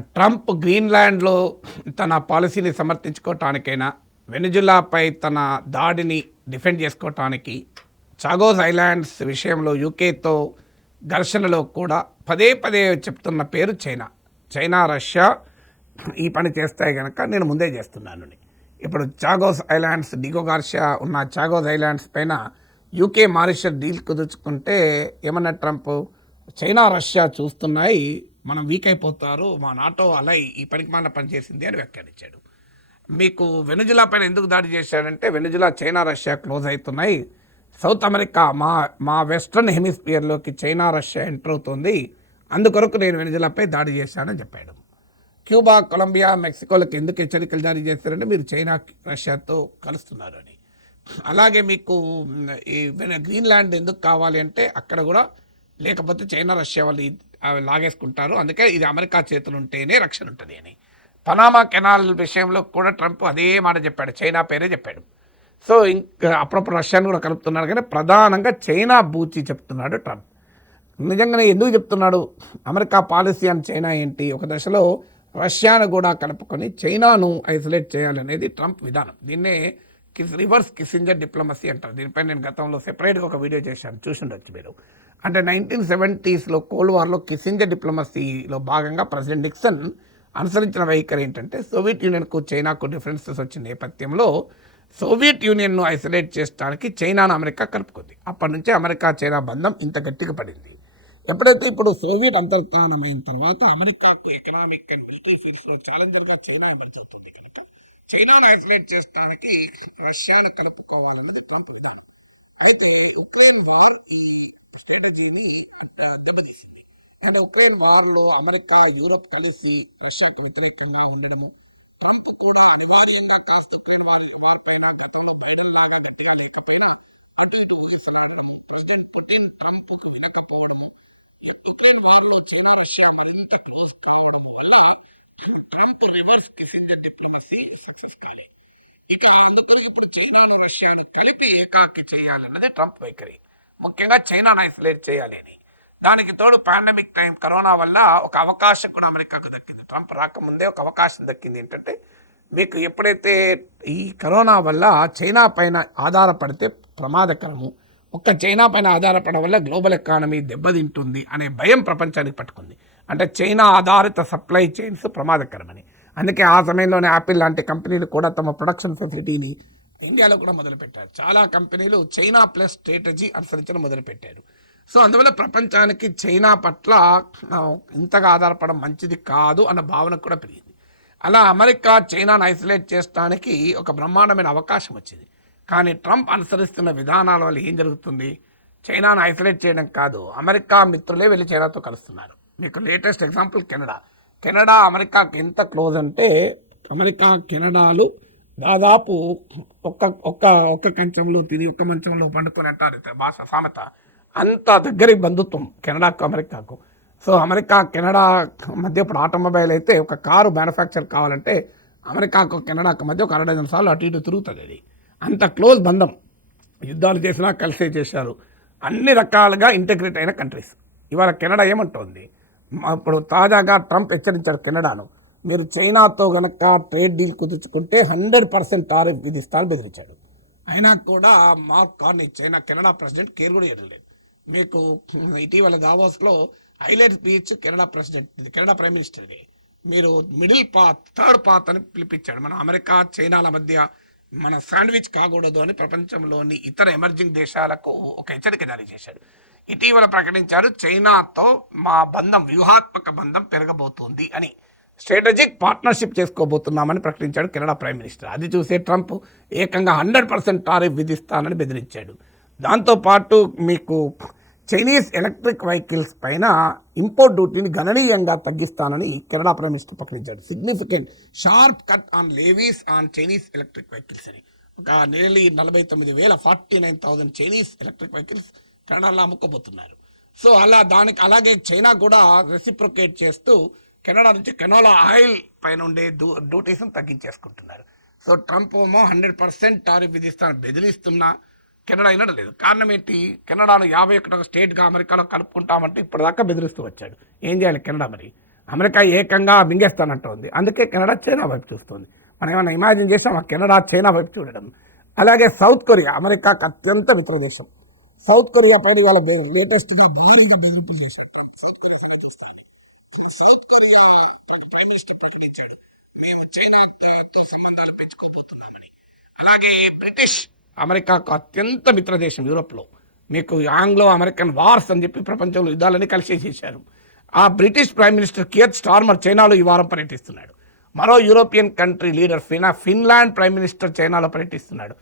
Trump గ్రీన్లాండ్లో తన పాలసీని సమర్థించుకోవటానికైనా వెనుజులాపై తన దాడిని డిఫెండ్ చేసుకోవటానికి చాగోస్ ఐలాండ్స్ విషయంలో యూకేతో ఘర్షణలో కూడా పదే పదే చెప్తున్న పేరు చైనా. చైనా రష్యా ఈ పని చేస్తాయి కనుక నేను ముందే చేస్తున్నాను ఇప్పుడు చాగోస్ ఐలాండ్స్ డిగో గార్షియా ఉన్న చాగోస్ ఐలాండ్స్ పైన యూకే మారిషస్ డీల్ కుదుర్చుకుంటే ఏమన్నా ట్రంప్ చైనా రష్యా చూస్తున్నాయి మనం వీక్ అయిపోతారు మా నాటో అలా ఈ పనికి మన పని చేసింది అని వ్యాఖ్యానించాడు. మీకు వెనుజులా పైన ఎందుకు దాడి చేశాడంటే వెనుజులా చైనా రష్యా క్లోజ్ అవుతున్నాయి. సౌత్ అమెరికా మా మా వెస్ట్రన్ హెమిస్పియర్లోకి చైనా రష్యా ఎంటర్ అవుతుంది. అందుకొరకు నేను వెనుజులాపై దాడి చేశానని చెప్పాడు. క్యూబా కొలంబియా మెక్సికోలకు ఎందుకు హెచ్చరికలు జారీ చేస్తారంటే మీరు చైనా రష్యాతో కలుస్తున్నారు అని అలాగే మీకు ఈ గ్రీన్లాండ్ ఎందుకు కావాలి అంటే అక్కడ కూడా లేకపోతే చైనా రష్యా వాళ్ళు లాగేసుకుంటారు. అందుకే ఇది అమెరికా చేతులు ఉంటేనే రక్షణ ఉంటుంది అని. పనామా కెనాల్ విషయంలో కూడా ట్రంప్ అదే మాట చెప్పాడు. చైనా పేరే చెప్పాడు. సో ఇంకా అప్పుడప్పుడు రష్యాను కూడా కలుపుతున్నాడు కానీ ప్రధానంగా చైనా బూచి చెప్తున్నాడు ట్రంప్. నిజంగానే ఎందుకు చెప్తున్నాడు? అమెరికా పాలసీ అని చైనా ఏంటి? ఒక దశలో రష్యాను కూడా కలుపుకొని చైనాను ఐసోలేట్ చేయాలనేది ట్రంప్ విధానం. దీన్నే కిస్ రివర్స్ కిసింజర్ డిప్లొమసీ అంటారు. దీనిపై నేను గతంలో సెపరేట్గా ఒక వీడియో చేశాను. చూసిండొచ్చు మీరు. అంటే నైన్టీన్ సెవెంటీస్లో కోల్డ్ వార్లో కిసింజర్ డిప్లొమసీలో భాగంగా ప్రెసిడెంట్ నిక్సన్ అనుసరించిన వైఖరి ఏంటంటే సోవియట్ యూనియన్కు చైనాకు డిఫరెన్సెస్ వచ్చిన నేపథ్యంలో సోవియట్ యూనియన్ను ఐసోలేట్ చేయడానికి చైనాను అమెరికా కలుపుకుంది. అప్పటి నుంచే అమెరికా చైనా బంధం ఇంత గట్టిగా పడింది. ఎప్పుడైతే ఇప్పుడు సోవియట్ అంతర్ధానమైన తర్వాత అమెరికాకు ఎకనామిక్ అండ్ మిలిటరీ ఫీల్డ్స్లో ఛాలెంజర్గా చైనా ఎమర్జ్ అవుతుంది కనుక చైనాను ఐసోలేట్ చేయడానికి రష్యాను కలుపుకోవాలనేది ట్రంప్ విధానం. అయితే ఉక్రెయిన్ వార్ ఈ స్ట్రాటజీని ఆ, దెబ్బతీసింది. అంటే ఉక్రెయిన్ వార్లో అమెరికా యూరప్ కలిసి రష్యాకు వ్యతిరేకంగా ఉండడం ట్రంప్ కూడా అనివార్యంగా కాస్త ఉక్రెయిన్ వార్ వార్ పైన గతంలో బైడెన్ లాగా గట్టిగా లేకపోయినా అటు ఇటు వేసనాడము ప్రెసిడెంట్ పుటిన్ ట్రంప్ వినకపోవడము ఈ ఉక్రెయిన్ చైనా రష్యా మరింత క్లోజ్ కావడం వల్ల Trump reverse Kissinger diplomacy success కాలేదు ఇక ఇప్పుడు చైనాను రష్యాను కలిపి ఏకాకి చేయాలన్నది ట్రంప్ వైఖరి. ముఖ్యంగా చైనాను ఐసోలేట్ చేయాలి అని దానికి తోడు పాండమిక్ టైం కరోనా వల్ల ఒక అవకాశం కూడా అమెరికాకు దక్కింది. ట్రంప్ రాకముందే ఒక అవకాశం దక్కింది. ఏంటంటే మీకు ఎప్పుడైతే ఈ కరోనా వల్ల చైనా పైన ఆధారపడితే ప్రమాదకరము ఒక్క చైనా పైన ఆధారపడడం వల్ల గ్లోబల్ ఎకానమీ దెబ్బతింటుంది అనే భయం ప్రపంచానికి పట్టుకుంది. అంటే చైనా ఆధారిత సప్లై చైన్స్ ప్రమాదకరమని. అందుకే ఆ సమయంలోనే యాపిల్ లాంటి కంపెనీలు కూడా తమ ప్రొడక్షన్ ఫెసిలిటీని ఇండియాలో కూడా మొదలుపెట్టారు. చాలా కంపెనీలు చైనా ప్లస్ స్ట్రాటజీ అనుసరించడం మొదలుపెట్టారు. సో అందువల్ల ప్రపంచానికి చైనా పట్ల ఇంతగా ఆధారపడడం మంచిది కాదు అన్న భావన కూడా పెరిగింది. అలా అమెరికా చైనాను ఐసోలేట్ చేయడానికి ఒక బ్రహ్మాండమైన అవకాశం వచ్చింది. కానీ ట్రంప్ అనుసరిస్తున్న విధానాల వల్ల ఏం జరుగుతుంది? చైనాను ఐసోలేట్ చేయడం కాదు. అమెరికా మిత్రులే వెళ్ళి చైనాతో కలుస్తున్నారు. మీకు లేటెస్ట్ ఎగ్జాంపుల్ కెనడా. కెనడా అమెరికాకి ఎంత క్లోజ్ అంటే అమెరికా కెనడాలు దాదాపు ఒక్క ఒక్క ఒక్క కంచంలో తిని ఒక్క మంచంలో పండుకొని అంటారు భాష సామెత. అంత దగ్గర బంధుత్వం కెనడాకు అమెరికాకు. సో అమెరికా కెనడా మధ్య ఇప్పుడు ఆటోమొబైల్ అయితే ఒక కారు మ్యానుఫ్యాక్చర్ కావాలంటే అమెరికాకు కెనడాకు మధ్య ఒక అరడైదు సార్లు అటు ఇటు తిరుగుతుంది అది. అంత క్లోజ్ బంధం. యుద్ధాలు చేసినా కలిసే చేశారు. అన్ని రకాలుగా ఇంటగ్రేట్ అయిన కంట్రీస్ ఇవాళ కెనడా ఏమంటోంది? ఇప్పుడు తాజాగా ట్రంప్ హెచ్చరించాడు కెనడాను మీరు చైనాతో గనక ట్రేడ్ డీల్ కుదుర్చుకుంటే హండ్రెడ్ పర్సెంట్ టారిఫ్ విధిస్తానని బెదిరించాడు. అయినా కూడా మార్క్ కార్ని చైనా కెనడా ప్రెసిడెంట్ కేర్ కూడా చేయలేదు మీకు ఇటీవల దావోస్లో హైలైట్ స్పీచ్ కెనడా ప్రెసిడెంట్ ఇది కెనడా ప్రైమ్ మినిస్టర్ది. మీరు మిడిల్ పాత్ థర్డ్ పాత్ అని పిలిపించాడు. మన అమెరికా చైనాల మధ్య మన శాండ్విచ్ కాకూడదు అని ప్రపంచంలోని ఇతర ఎమర్జింగ్ దేశాలకు ఒక హెచ్చరిక జారీ చేశాడు. ఇటీవల ప్రకటించారు చైనాతో మా బంధం వ్యూహాత్మక బంధం పెరగబోతుంది అని. స్ట్రాటజిక్ పార్ట్నర్షిప్ చేసుకోబోతున్నామని ప్రకటించాడు కెనడా ప్రైమ్ మినిస్టర్. అది చూసే ట్రంప్ ఏకంగా హండ్రెడ్ పర్సెంట్ టారిఫ్ విధిస్తానని బెదిరించాడు. దాంతోపాటు మీకు చైనీస్ ఎలక్ట్రిక్ వెహికల్స్ పైన ఇంపోర్ట్ డ్యూటీని గణనీయంగా తగ్గిస్తానని కెనడా ప్రైమ్ మినిస్టర్ ప్రకటించాడు. Significant sharp cut on levies on Chinese electric vehicles అని. ఒక నియర్లీ నలభై తొమ్మిది వేల forty nine thousand Chinese electric vehicles కెనడాలో అమ్ముకోబోతున్నారు. సో అలా దానికి అలాగే చైనా కూడా రెసిప్రొకేట్ చేస్తూ కెనడా నుంచి కెనోలా ఆయిల్ పైన ఉండే డ్యూటీస్ని తగ్గించేసుకుంటున్నారు. సో ట్రంప్ ఏమో హండ్రెడ్ పర్సెంట్ టారిఫ్ విధిస్తాను బెదిరిస్తున్నా కెనడా అయినట్టు లేదు. కారణం ఏంటి? కెనడాను యాభై ఒకటో స్టేట్గా అమెరికాలో కలుపుకుంటామంటే ఇప్పటిదాకా బెదిరిస్తూ వచ్చాడు. ఏం చేయాలి కెనడా మరి? అమెరికా ఏకంగా మింగేస్తానంటోంది. అందుకే కెనడా చైనా వైపు చూస్తుంది. మనం ఏమైనా ఇమాజిన్ చేసాం ఆ కెనడా చైనా వైపు చూడడం. అలాగే సౌత్ కొరియా అమెరికాకు అత్యంత మిత్ర దేశం సౌత్ కొరియా పైన ఇవాళ లేటెస్ట్గా భారీగా బెదిరింపులు సౌత్ కొరియా చేస్తున్నారు. ప్రైమ్ మినిస్టర్ ప్రకటించాడు మేము చైనాతో సంబంధాలు పెంచుకోబోతున్నామని. అలాగే బ్రిటిష్ అమెరికాకు అత్యంత మిత్ర దేశం యూరోప్లో. మీకు ఆంగ్లో అమెరికన్ వార్స్ అని చెప్పి ప్రపంచంలో యుద్ధాలని కలిసి చేశారు. ఆ British prime minister Keir Starmer చైనాలో ఈ వారం పర్యటిస్తున్నాడు. మరో యూరోపియన్ కంట్రీ లీడర్ ఫినా ఫిన్లాండ్ ప్రైమ్ మినిస్టర్ చైనాలో పర్యటిస్తున్నాడు.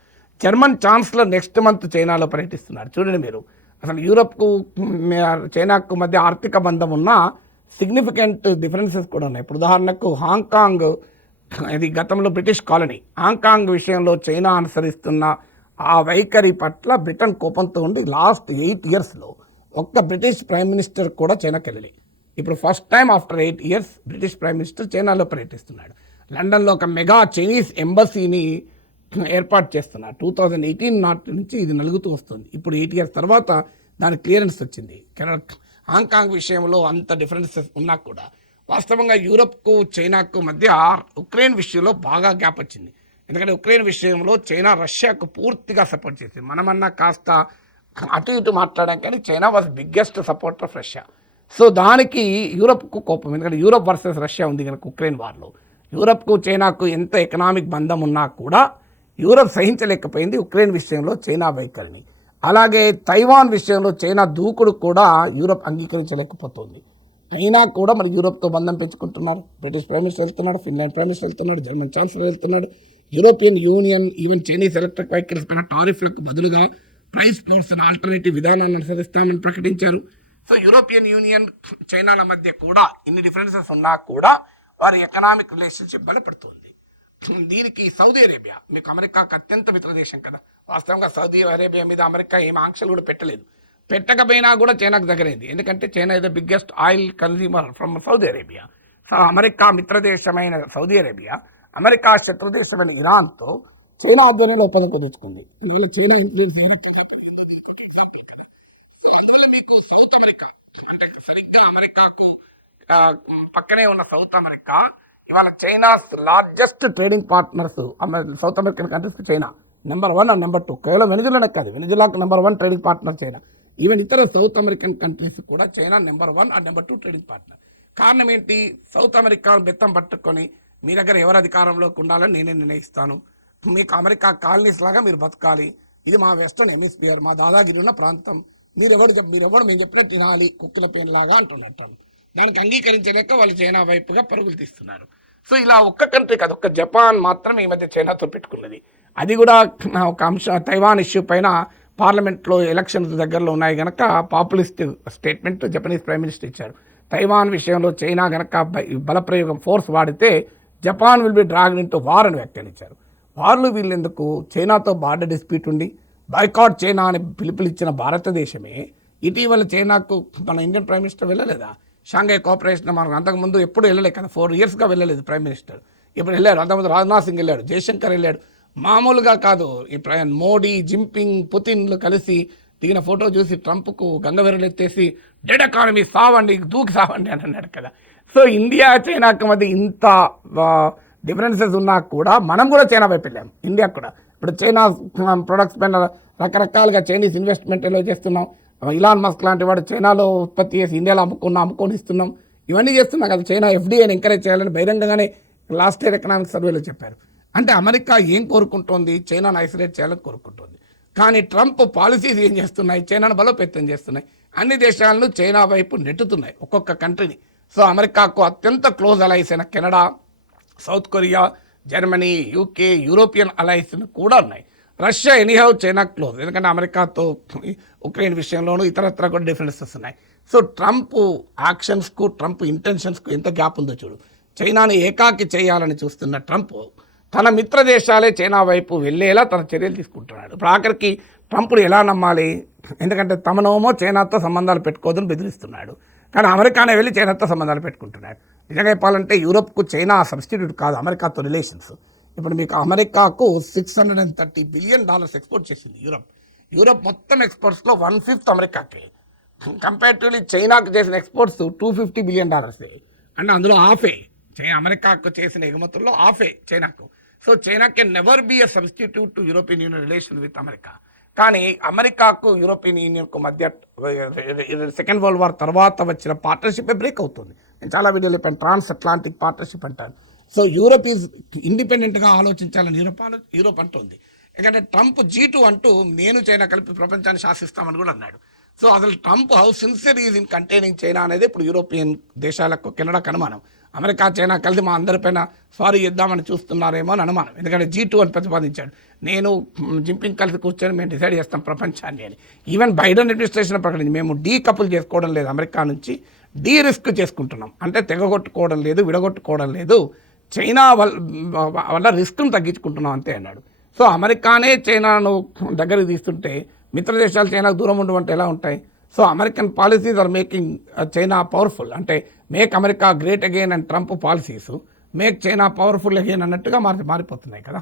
జర్మన్ ఛాన్సలర్ నెక్స్ట్ మంత్ చైనాలో పర్యటిస్తున్నారు. చూడండి మీరు. అసలు యూరప్కు చైనాకు మధ్య ఆర్థిక బంధం ఉన్న సిగ్నిఫికెంట్ డిఫరెన్సెస్ కూడా ఉన్నాయి. ఇప్పుడు ఉదాహరణకు హాంకాంగ్ ఇది గతంలో బ్రిటిష్ కాలనీ. హాంకాంగ్ విషయంలో చైనా అనుసరిస్తున్న ఆ వైఖరి పట్ల బ్రిటన్ కోపంతో ఉండి లాస్ట్ ఎయిట్ ఇయర్స్లో ఒక్క బ్రిటిష్ ప్రైమ్ మినిస్టర్ కూడా చైనాకి వెళ్ళి ఇప్పుడు first time after eight years British prime minister చైనాలో పర్యటిస్తున్నాడు. లండన్లో ఒక మెగా చైనీస్ ఎంబసీని ఏర్పాటు చేస్తున్నారు. టూ థౌజండ్ ఎయిటీన్ నాటి నుంచి ఇది నలుగుతూ వస్తుంది. ఇప్పుడు ఎయిట్ ఇయర్స్ తర్వాత దాని క్లియరెన్స్ వచ్చింది. హాంకాంగ్ విషయంలో అంత డిఫరెన్సెస్ ఉన్నా కూడా వాస్తవంగా యూరప్కు చైనాకు మధ్య ఉక్రెయిన్ విషయంలో బాగా గ్యాప్ వచ్చింది. ఎందుకంటే ఉక్రెయిన్ విషయంలో చైనా రష్యాకు పూర్తిగా సపోర్ట్ చేసింది. మనమన్నా కాస్త అటు ఇటు మాట్లాడాం కానీ China was biggest supporter of Russia so దానికి యూరప్కు కోపం. ఎందుకంటే యూరప్ వర్సెస్ రష్యా ఉంది కనుక ఉక్రెయిన్ వార్లో యూరప్కు చైనాకు ఎంత ఎకనామిక్ బంధం ఉన్నా కూడా యూరప్ సహించలేకపోయింది ఉక్రెయిన్ విషయంలో చైనా వైఖరిని. అలాగే తైవాన్ విషయంలో చైనా దూకుడు కూడా యూరప్ అంగీకరించలేకపోతుంది. అయినా కూడా మరి యూరప్తో బంధం పెంచుకుంటున్నారు. బ్రిటిష్ ప్రైమ్ మినిస్టర్ వెళ్తున్నాడు ఫిన్లాండ్ ప్రైమ్ మినిస్టర్ వెళ్తున్నాడు జర్మన్ ఛాన్సలర్ వెళ్తున్నాడు. European union even Chinese electric vehicles పైన టారిఫ్లకు బదులుగా ప్రైస్ ఫ్లోర్స్ అనే ఆల్టర్నేటివ్ విధానాన్ని అనుసరిస్తామని ప్రకటించారు. సో యూరోపియన్ యూనియన్ చైనాల మధ్య కూడా ఇన్ని డిఫరెన్సెస్ ఉన్నా కూడా వారి ఎకనామిక్ రిలేషన్షిప్ బలపడుతుంది. దీనికి సౌదీ అరేబియా. మీకు అమెరికాకు అత్యంత మిత్ర దేశం కదా. వాస్తవంగా సౌదీ అరేబియా మీద అమెరికా ఏం ఆంక్షలు కూడా పెట్టలేదు. పెట్టకపోయినా కూడా చైనాకు దగ్గరైంది. ఎందుకంటే China is the biggest oil consumer from Saudi Arabia. So America మిత్ర దేశమైన సౌదీ అరేబియా అమెరికా శత్రు దేశమైన ఇరాన్తో చైనా ఆధ్వర్యంలో ఒప్పందం కుదుర్చుకుంది. ఇవాళ చైనా ఇన్ఫ్లుయెన్స్ అందువల్ల మీకు సౌత్ అమెరికా అంటే సరిగ్గా అమెరికాకు పక్కనే ఉన్న సౌత్ అమెరికా ఇవాళ China largest trading partners South American countries China. Number one and number two కేవలం వెనిజులానే కాదు వెనిజులాకు number one trading partner China. Even ఇతర సౌత్ అమెరికన్ కంట్రీస్ కూడా China number one and number two trading partner కారణం ఏంటి? South America బెత్తం పట్టుకొని మీ దగ్గర ఎవరు అధికారంలోకి ఉండాలని నేనే నిర్ణయిస్తాను. మీకు అమెరికా కాలనీస్ లాగా మీరు బతకాలి. ఇది మా వెస్టర్న్ హెమిస్ఫియర్ మా దాదాగిరి ఉన్న ప్రాంతం. మీరు ఎవరు మీరు ఎవరు మేము చెప్పిన తినాలి కుక్కల పేన్ లాగా అంటున్నారు ట్రంప్. దానికి అంగీకరించలేక వాళ్ళు చైనా వైపుగా పరుగులు తీస్తున్నారు. సో ఇలా ఒక్క కంట్రీ కాదు ఒక్క జపాన్ మాత్రం ఈ మధ్య చైనాతో పెట్టుకున్నది అది కూడా ఒక అంశం. తైవాన్ ఇష్యూ పైన పార్లమెంట్లో ఎలక్షన్స్ దగ్గరలో ఉన్నాయి కనుక populist statement Japanese prime minister ఇచ్చారు. తైవాన్ విషయంలో చైనా కనుక బలప్రయోగం ఫోర్స్ వాడితే Japan will be dragged into war అని వ్యాఖ్యానించారు. వార్లు వీళ్ళెందుకు? చైనాతో బార్డర్ డిస్ప్యూట్ ఉండి బైకాట్ చైనా అని పిలుపులిచ్చిన భారతదేశమే. ఇటీవల చైనాకు మన ఇండియన్ ప్రైమ్ మినిస్టర్ వెళ్ళలేదా? షాంఘై కోఆపరేషన్ మార్గం అంతకుముందు ఎప్పుడు వెళ్ళలేదు కదా. ఫోర్ ఇయర్స్గా వెళ్ళలేదు ప్రైమ్ మినిస్టర్ ఇప్పుడు వెళ్ళాడు. అంతకుముందు రాజ్నాథ్ సింగ్ వెళ్ళాడు జయశంకర్ వెళ్ళాడు. మామూలుగా కాదు. ఈ మోడీ జింపింగ్ పుతిన్లు కలిసి దిగిన ఫోటో చూసి ట్రంప్కు గంగవెరలు ఎత్తేసి డెడ్ ఎకానమీ సావండి దూకి సావండి అని అన్నాడు కదా. సో ఇండియా చైనాకు మధ్య ఇంత డిఫరెన్సెస్ ఉన్నా కూడా మనం కూడా చైనా వైపు వెళ్ళాం. ఇండియా కూడా. ఇప్పుడు చైనా ప్రొడక్ట్స్ పైన రకరకాలుగా చైనీస్ ఇన్వెస్ట్మెంట్ ఎలా చేస్తున్నాం. ఇలాన్ మస్క్ లాంటి వాడు చైనాలో ఉత్పత్తి చేసి ఇండియాలో అమ్ముకున్నా అమ్ముకొని ఇస్తున్నాం. ఇవన్నీ చేస్తున్నాం కదా చైనా ఎఫ్డీఐని ఎంకరేజ్ చేయాలని బహిరంగంగానే లాస్ట్ ఇయర్ ఎకనామిక్ సర్వేలో చెప్పారు. అంటే అమెరికా ఏం కోరుకుంటోంది? చైనాను ఐసోలేట్ చేయాలని కోరుకుంటోంది. కానీ ట్రంప్ పాలసీస్ ఏం చేస్తున్నాయి? చైనాను బలోపేతం చేస్తున్నాయి. అన్ని దేశాలను చైనా వైపు నెట్టుతున్నాయి ఒక్కొక్క కంట్రీని సో అమెరికాకు అత్యంత క్లోజ్ అలైస్ అయిన Canada South Korea Germany UK European alliance కూడా ఉన్నాయి. రష్యా ఎనీహౌ చైనా క్లోజ్ ఎందుకంటే అమెరికాతో ఉక్రెయిన్ విషయంలోనూ ఇతరత్ర కూడా డిఫరెన్సెస్ ఉన్నాయి. సో ట్రంప్ యాక్షన్స్కు ట్రంప్ ఇంటెన్షన్స్కు ఎంత గ్యాప్ ఉందో చూడు. చైనాను ఏకాకి చేయాలని చూస్తున్న ట్రంప్ తన మిత్ర దేశాలే చైనా వైపు వెళ్ళేలా తన చర్యలు తీసుకుంటున్నాడు. ఇప్పుడు ఆఖరికి ట్రంప్ను ఎలా నమ్మాలి? ఎందుకంటే తమనోమో చైనాతో సంబంధాలు పెట్టుకోదని బెదిరిస్తున్నాడు. కానీ అమెరికానే వెళ్ళి చైనాతో సంబంధాలు పెట్టుకుంటున్నాడు. నిజంగా చెప్పాలంటే యూరోప్కు చైనా సబ్స్టిట్యూట్ కాదు అమెరికాతో రిలేషన్స్ ఇప్పుడు మీకు అమెరికాకు six hundred and thirty billion dollars export చేసింది యూరప్. యూరప్ మొత్తం ఎక్స్పోర్ట్స్లో వన్ ఫిఫ్త్ అమెరికాకే. కంపారిటివ్లీ చైనాకు చేసిన exports two fifty billion dollars అంటే అందులో ఆఫే చైనా అమెరికాకు చేసిన ఎగుమతుల్లో ఆఫే చైనాకు. So China can never be a substitute to European union relation with America. కానీ అమెరికాకు యూరోపియన్ యూనియన్కు మధ్య సెకండ్ వరల్డ్ వార్ తర్వాత వచ్చిన పార్ట్నర్షిప్ బ్రేక్ అవుతుంది. నేను చాలా వీడియోలు చెప్పాను ట్రాన్స్ అట్లాంటిక్ పార్ట్నర్షిప్ అంటాను సో యూరోప్ ఈజ్ ఇండిపెండెంట్గా ఆలోచించాలని యూరోప్ ఆలో యూరోప్ అంటుంది. ఎందుకంటే ట్రంప్ జీ టూ అంటూ నేను చైనా కలిపి ప్రపంచాన్ని శాసిస్తామని కూడా అన్నాడు. సో అసలు Trump how sincere is in containing China అనేది ఇప్పుడు యూరోపియన్ దేశాలకు కెనడాకు అనుమానం. అమెరికా చైనా కలిసి మా అందరిపైన సారీ ఇద్దామని చూస్తున్నారేమో అని అనుమానం. ఎందుకంటే జీ టూ అని ప్రతిపాదించాడు. నేను జింపింగ్ కలిసి కూర్చొని మేము డిసైడ్ చేస్తాం ప్రపంచాన్ని అని. ఈవెన్ బైడెన్ అడ్మినిస్ట్రేషన్ ప్రకటించి మేము డీ కపుల్ చేసుకోవడం లేదు అమెరికా నుంచి. డీ రిస్క్ చేసుకుంటున్నాం. అంటే తెగగొట్టుకోవడం లేదు విడగొట్టుకోవడం లేదు. చైనా వల్ల వల్ల రిస్క్ను తగ్గించుకుంటున్నాం అంతే అన్నాడు. సో అమెరికానే చైనాను దగ్గరికి తీస్తుంటే మిత్ర దేశాలు చైనాకు దూరం ఉండమంటే ఎలా ఉంటాయి? So American policies are making China powerful. అంటే make America great again and Trump policies make China powerful again అన్నట్టుగా మారి మారిపోతున్నాయి కదా.